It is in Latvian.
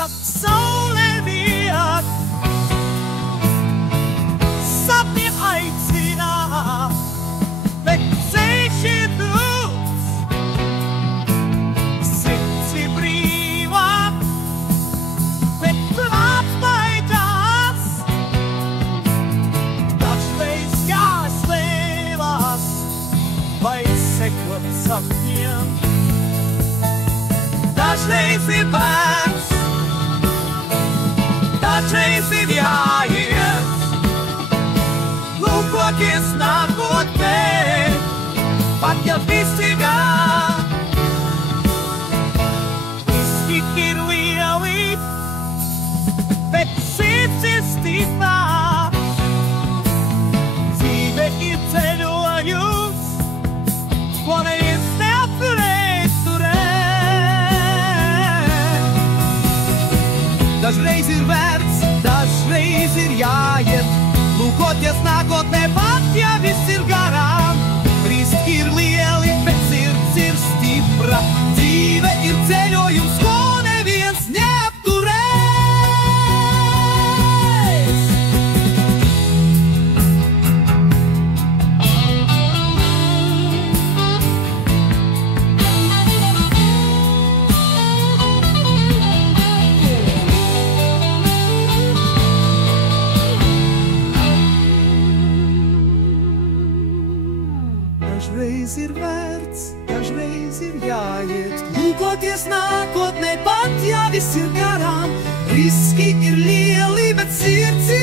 Kad saule viet, sapni aicina, bet ceļš dūts, sirds brīvā, bet apbaidās, dažreiz jāslēvās, vai sekot sapņiem, dažreiz bērns. Dažreiz jāiet, lūkoties nākotnē, pat ja viss gar. Riski ir lieli, bet sirds stipra. Dzīve ir ceļojums, ko neviens neapturēs turēt. Dažreiz vērts, dažreiz jāiet, lūkoties nākotnē, pat ja viss ir garām. Riski ir lieli, bet sirds ir stipra. Dzīve ir ceļojums, ko neviens neapturēs. Dažreiz ir vērts, dažreiz ir jāiet, lūkoties nākotnē, pat ja viss ir garām. Riski ir lieli, bet sirds ir